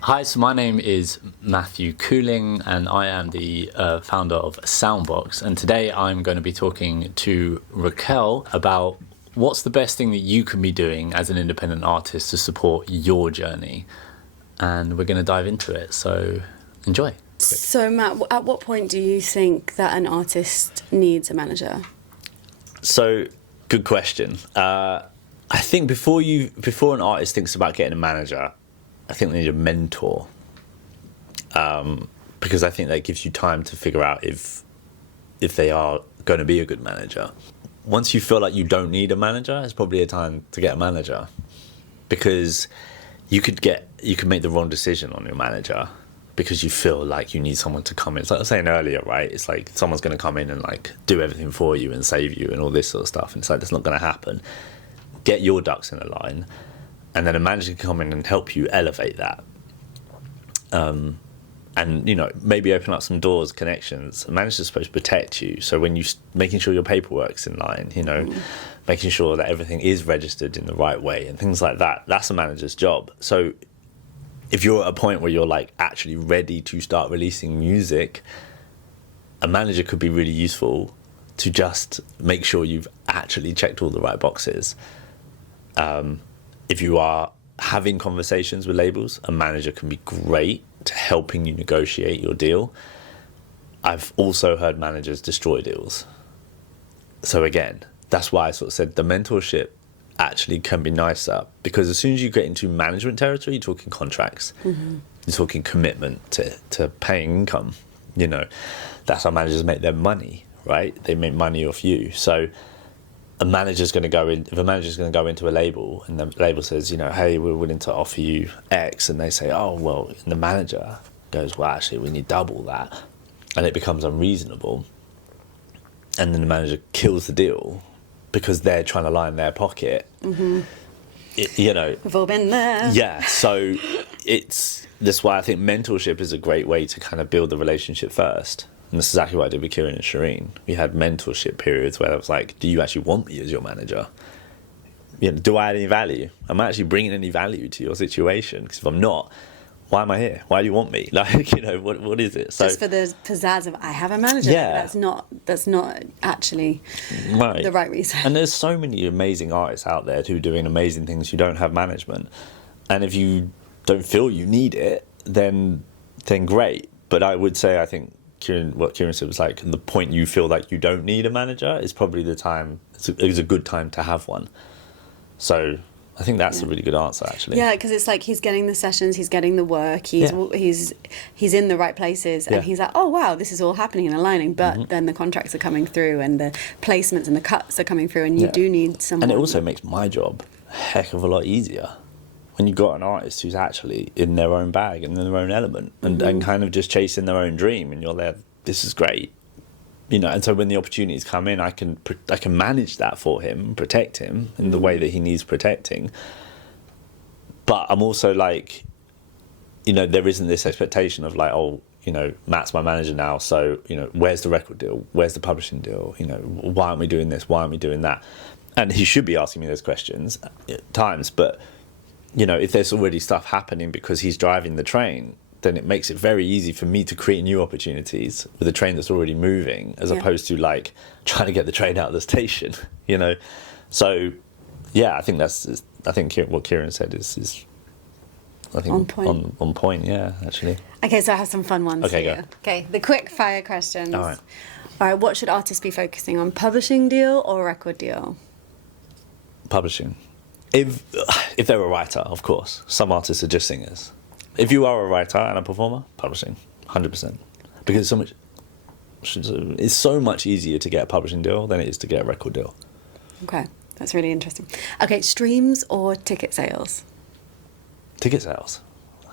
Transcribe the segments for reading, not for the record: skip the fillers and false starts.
Hi, so my name is Matthew Cooling, and I am the founder of Soundbox. And today I'm going to be talking to Raquel about what's the best thing that you can be doing as an independent artist to support your journey. And we're going to dive into it. So enjoy. So, Matt, at what point do you think that an artist needs a manager? So, good question. I think before an artist thinks about getting a manager, I think they need a mentor, because I think that gives you time to figure out if they are going to be a good manager. Once you feel like you don't need a manager, it's probably a time to get a manager, because you could make the wrong decision on your manager because you feel like you need someone to come in. It's like I was saying earlier, right? It's like someone's going to come in and like do everything for you and save you and all this sort of stuff. And it's like that's not going to happen. Get your ducks in a line, and then a manager can come in and help you elevate that. And maybe open up some doors, connections. A manager's supposed to protect you, so when you making sure your paperwork's in line, making sure that everything is registered in the right way and things like that. That's a manager's job. So if you're at a point where you're like actually ready to start releasing music, a manager could be really useful to just make sure you've actually checked all the right boxes. If you are having conversations with labels, a manager can be great to helping you negotiate your deal. I've also heard managers destroy deals. So again, that's why I sort of said the mentorship actually can be nicer, because as soon as you get into management territory, you're talking contracts, you're talking commitment to paying income. That's how managers make their money, right? They make money off you. So if a manager's going to go into a label and the label says, hey, we're willing to offer you X, and they say, oh, well, and the manager goes, well, actually, we need double that, and it becomes unreasonable, and then the manager kills the deal because they're trying to line their pocket. We've all been there. Yeah, so that's why I think mentorship is a great way to kind of build the relationship first. And that's exactly what I did with Kieran and Shereen. We had mentorship periods where I was like, do you actually want me as your manager? Do I add any value? Am I actually bringing any value to your situation? Because if I'm not, why am I here? Why do you want me? Like, what is it? So, just for the pizzazz of I have a manager. Yeah. That's not actually right. the right reason. And there's so many amazing artists out there who are doing amazing things who don't have management. And if you don't feel you need it, then great. But I would say, I think what Kieran said was like, the point you feel like you don't need a manager is probably the time. It's a good time to have one. So I think that's a really good answer, actually. Yeah, because it's like he's getting the sessions, he's getting the work, he's in the right places, and he's like, oh wow, this is all happening and aligning. But then the contracts are coming through, and the placements and the cuts are coming through, and you do need someone. And it also makes my job a heck of a lot easier when you've got an artist who's actually in their own bag and in their own element, and kind of just chasing their own dream, and you're there, this is great. And so when the opportunities come in, I can manage that for him, protect him in the way that he needs protecting. But I'm also like, there isn't this expectation of like, oh, Matt's my manager now, so, where's the record deal? Where's the publishing deal? Why aren't we doing this? Why aren't we doing that? And he should be asking me those questions at times, but, if there's already stuff happening because he's driving the train, then it makes it very easy for me to create new opportunities with a train that's already moving, as opposed to like trying to get the train out of the station, So, yeah, I think what Kieran said is I think on point. On point, yeah, actually. Okay, so I have some fun ones. Okay, here. go. Okay, the quick fire questions. All right, what should artists be focusing on? Publishing deal or record deal? Publishing. If they're a writer, of course. Some artists are just singers. If you are a writer and a performer, publishing, 100%. Because it's so much easier to get a publishing deal than it is to get a record deal. Okay, that's really interesting. Okay, streams or ticket sales? Ticket sales,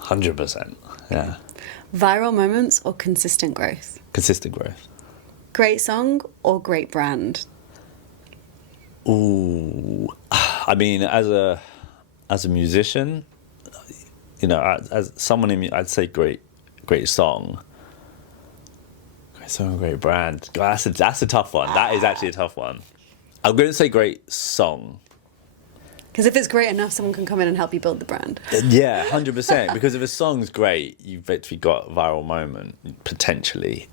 100%, yeah. Viral moments or consistent growth? Consistent growth. Great song or great brand? Ooh, I mean, as a musician, as someone I'd say great song. Great song, great brand. That's a tough one. That is actually a tough one. I'm going to say great song. Because if it's great enough, someone can come in and help you build the brand. Yeah, 100%. Because if a song's great, you've actually got a viral moment, potentially.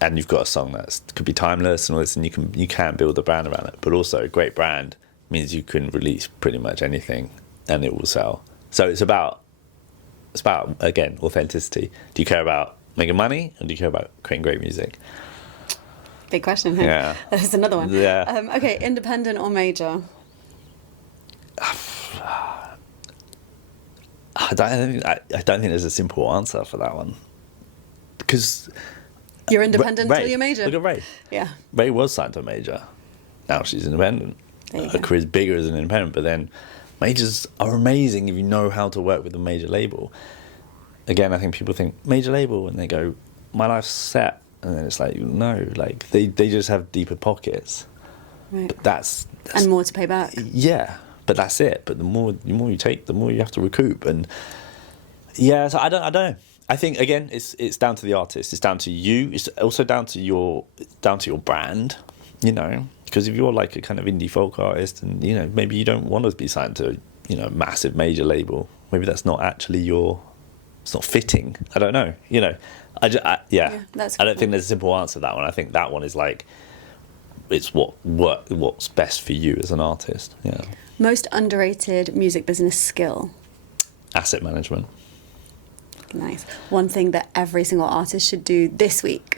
And you've got a song that could be timeless and all this, and you can build a brand around it. But also, a great brand means you can release pretty much anything and it will sell. So it's about again, authenticity. Do you care about making money, or do you care about creating great music? Big question, huh? Yeah. There's another one. Yeah. Okay, independent or major? I don't think there's a simple answer for that one. Because You're independent Ray, until you're major. Look at Ray. Yeah. Ray was signed to a major. Now she's independent. There you Her go. career's bigger as an independent, but then majors are amazing if you know how to work with a major label. Again, I think people think major label and they go, my life's set. And then it's like, no, like they just have deeper pockets. Right. But that's And more to pay back. yeah, but that's it. But the more you take, the more you have to recoup. And yeah, so I don't know. I think again, it's down to the artist. It's down to you. It's also down to your brand. You know, because if you're like a kind of indie folk artist, and you know maybe you don't want to be signed to a massive major label. Maybe that's not actually it's not fitting. I don't know. You know, that's I don't think there's a simple answer to that one. I think that one is like, it's what's best for you as an artist. Yeah. Most underrated music business skill? Asset management. Nice. One thing that every single artist should do this week?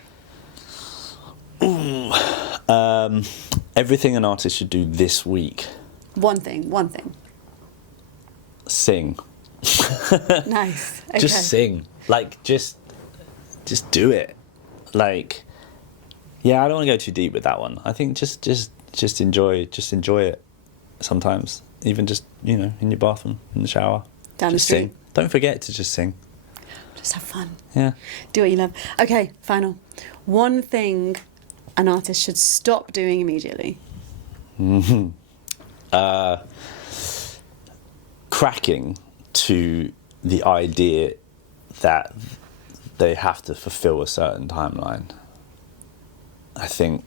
Everything an artist should do this week. One thing. Sing. Nice. Okay. Just sing. Like, just do it. Like, yeah, I don't want to go too deep with that one. I think just enjoy it sometimes. Even just, in your bathroom, in the shower. Down the Just street. sing. Don't forget to just sing. Just have fun. Yeah. Do what you love. Okay, final. One thing an artist should stop doing immediately. Cracking to the idea that they have to fulfill a certain timeline. I think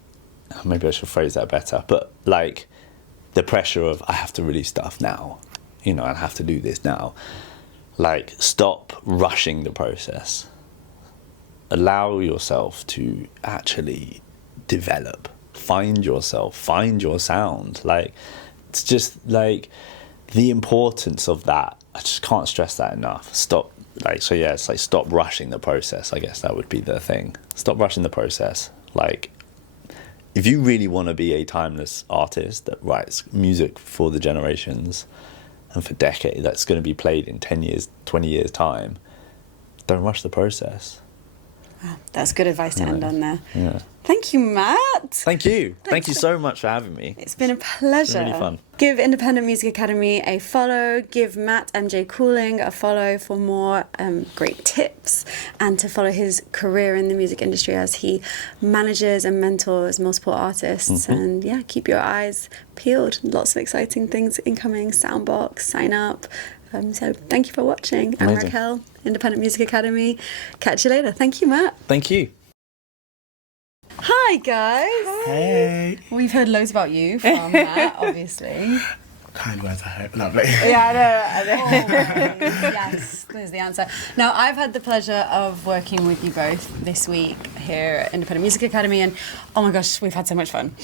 maybe I should phrase that better, but like the pressure of I have to release stuff now, and I have to do this now. Like, stop rushing the process. Allow yourself to actually develop, find yourself, find your sound. Like, it's just like the importance of that. I just can't stress that enough. It's like stop rushing the process. I guess that would be the thing. Stop rushing the process. Like, if you really want to be a timeless artist that writes music for the generations and for decades, that's going to be played in 10 years, 20 years time, don't rush the process. Wow, that's good advice to end on there. Yeah. Thank you, Matt. Thank you. Thank you so much for having me. It's been a pleasure. It's been really fun. Give Independent Music Academy a follow. Give Matt MJ Cooling a follow for more great tips, and to follow his career in the music industry as he manages and mentors multiple artists. And yeah, keep your eyes peeled. Lots of exciting things incoming. Soundbox, sign up. So thank you for watching. I'm Amazing. Raquel, Independent Music Academy. Catch you later. Thank you, Matt. Thank you. Hi, guys. Hey. We've heard loads about you from Matt, obviously. Kind words, I hope. Lovely. Yeah, I know. Yes, there's the answer. Now, I've had the pleasure of working with you both this week here at Independent Music Academy, and oh my gosh, we've had so much fun.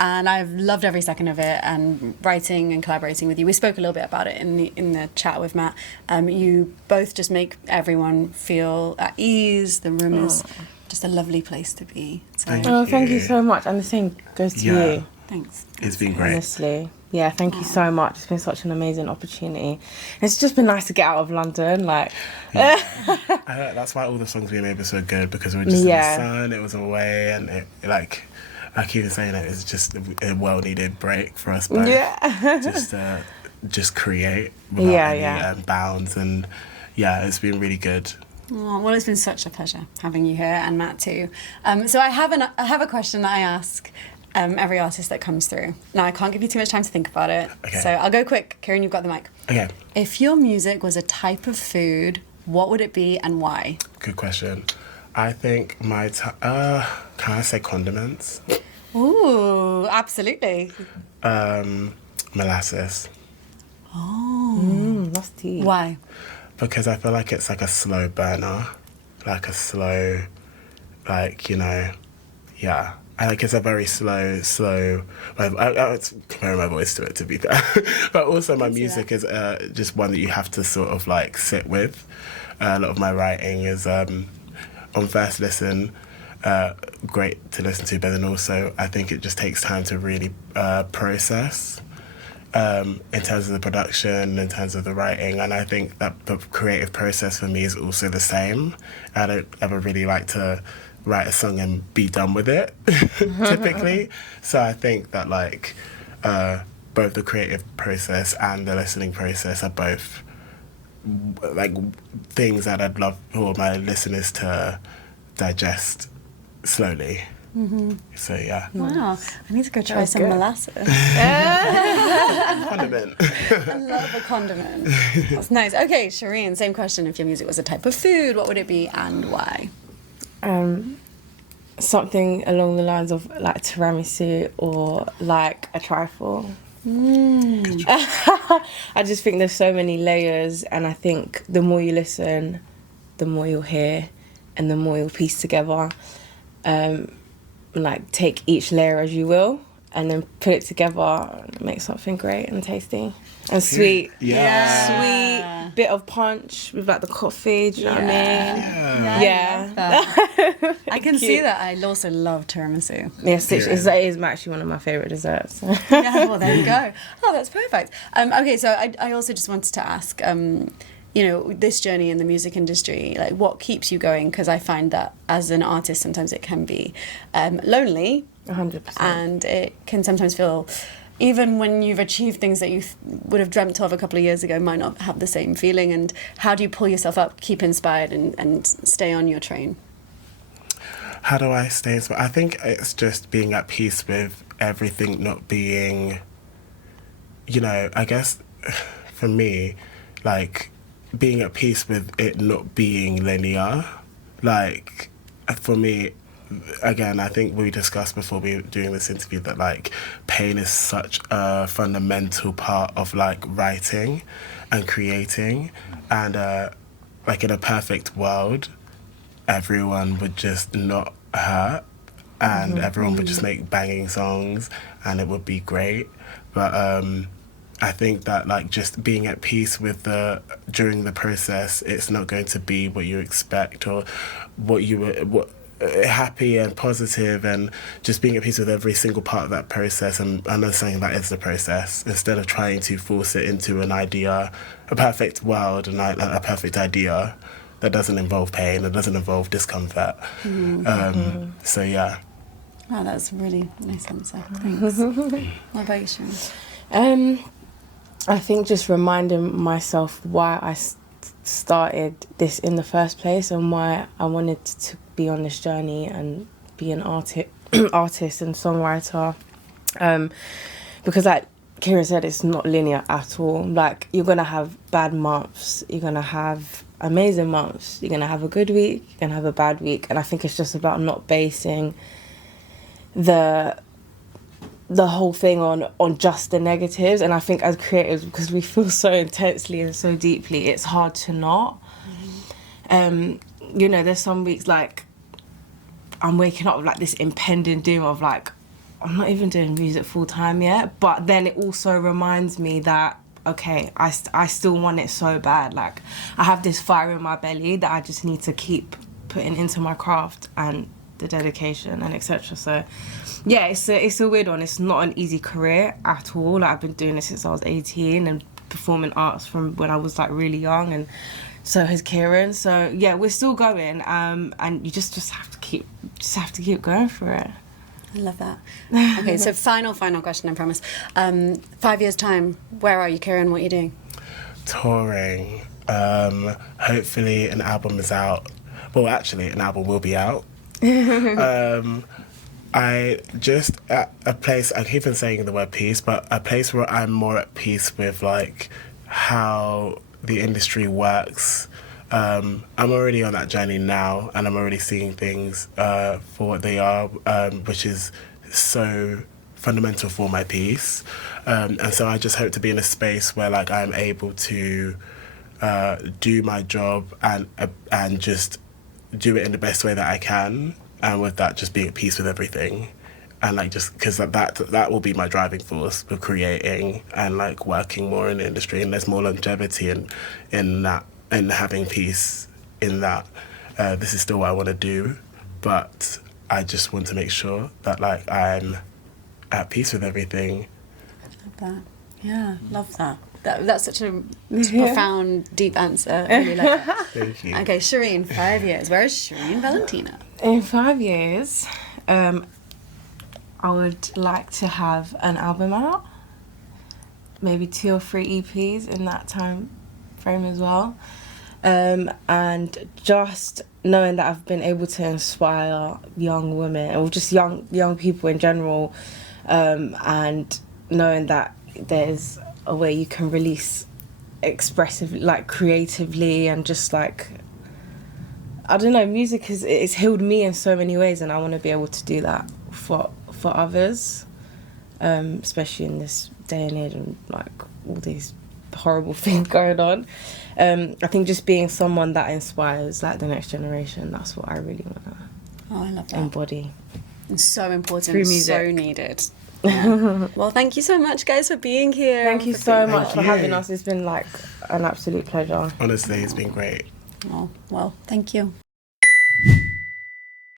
And I've loved every second of it, and writing and collaborating with you. We spoke a little bit about it in the chat with Matt. You both just make everyone feel at ease. The room is just a lovely place to be. So Thank you so much. And the same goes to you. thanks. It's been great. Honestly. Yeah, thank you so much. It's been such an amazing opportunity. And it's just been nice to get out of London. That's why all the songs we made were so good, because we were just in the sun, it was away, and it, like Kieran saying, it was just a well-needed break for us both. Yeah. just create without any bounds, and it's been really good. Oh, well, it's been such a pleasure having you here, and Matt too. So I have a question that I ask every artist that comes through. Now, I can't give you too much time to think about it, so I'll go quick. Kieran, you've got the mic. Okay. If your music was a type of food, what would it be and why? Good question. I think can I say condiments? Ooh, absolutely. Molasses. Oh. That's deep. Why? Because I feel like it's like a slow burner, like a slow, like, you know, yeah. I like it's a very slow. I compare my voice to it, to be fair. But also my music is just one that you have to sort of like sit with. A lot of my writing is on first listen, great to listen to, but then also I think it just takes time to really process. In terms of the production, in terms of the writing, and I think that the creative process for me is also the same. I don't ever really like to write a song and be done with it, typically. So I think that like both the creative process and the listening process are both like things that I'd love for my listeners to digest slowly. So yeah. Wow, I need to go try some molasses. Condiment. I love a condiment. That's nice. Okay, Shereen, same question. If your music was a type of food, what would it be and why? Something along the lines of like tiramisu or like a trifle. I just think there's so many layers, and I think the more you listen, the more you'll hear, and the more you'll piece together. Like take each layer as you will, and then put it together and make something great and tasty and sweet. Sweet, bit of punch with like the coffee. Do you know what I mean? Yeah. I can see that. I also love tiramisu. Yes, it is actually one of my favourite desserts. Yeah, well, there you go. Oh, that's perfect. Okay, so I also just wanted to ask, you know, this journey in the music industry, like what keeps you going? Because I find that as an artist, sometimes it can be lonely. 100%. And it can sometimes feel, even when you've achieved things that you would have dreamt of a couple of years ago, might not have the same feeling. And how do you pull yourself up, keep inspired, and stay on your train? How do I stay inspired? I think it's just being at peace with everything not being, you know, I guess for me, like being at peace with it not being linear. Like for me, again, I think we discussed before we were doing this interview that like pain is such a fundamental part of like writing and creating, and like in a perfect world, everyone would just not hurt, and everyone would just make banging songs, and it would be great. But I think that like just being at peace with during the process, it's not going to be what you expect or what you were happy and positive, and just being at peace with every single part of that process and understanding that is the process, instead of trying to force it into an idea, a perfect world and a perfect idea that doesn't involve pain, that doesn't involve discomfort. So yeah. Oh, that's a really nice answer. Thanks. What about you, Shereen? I think just reminding myself why I started this in the first place and why I wanted to be on this journey and be an artist and songwriter. Because like Kieran said, it's not linear at all. Like you're going to have bad months, you're going to have amazing months, you're going to have a good week, you're going to have a bad week. And I think it's just about not basing the whole thing on just the negatives. And I think as creatives, because we feel so intensely and so deeply, it's hard to not. You know, there's some weeks like I'm waking up with like this impending doom of like, I'm not even doing music full time yet. But then it also reminds me that, okay, I still want it so bad. Like I have this fire in my belly that I just need to keep putting into my craft and the dedication and etc. So yeah, it's a weird one. It's not an easy career at all. Like, I've been doing this since I was 18 and performing arts from when I was like really young, and so has Kieran. So yeah, we're still going, and you just have to keep going for it. I love that. Okay, so final question, I promise. 5 years time, where are you, Kieran? What are you doing? Touring. Hopefully an album is out. Well, actually, an album will be out. I just at a place, I keep on saying the word peace, but a place where I'm more at peace with like how the industry works. I'm already on that journey now, and I'm already seeing things for what they are, which is so fundamental for my piece. And so I just hope to be in a space where like I'm able to do my job and just do it in the best way that I can, and with that just being at peace with everything. And like just because that will be my driving force of creating and like working more in the industry, and there's more longevity in that, and having peace in that. This is still what I want to do, but I just want to make sure that like I'm at peace with everything. Love that. Yeah, love that. That's such a profound, deep answer. I really like that. Thank you. Okay, Shereen, 5 years. Where is Shereen Valentina? In 5 years, I would like to have an album out, maybe 2 or 3 EPs in that time frame as well. And just knowing that I've been able to inspire young women, or just young people in general, and knowing that there's a way you can release expressively, like creatively, and just like, I don't know, music it's healed me in so many ways, and I want to be able to do that for others, especially in this day and age and like all these horrible things going on. I think just being someone that inspires like the next generation, that's what I really want to I love that. embody. It's so important, Through music. so needed. Yeah. Well, thank you so much, guys, for being here. Thank you so much for you. having us. It's been like an absolute pleasure. Honestly, it's been great. Oh, well, thank you.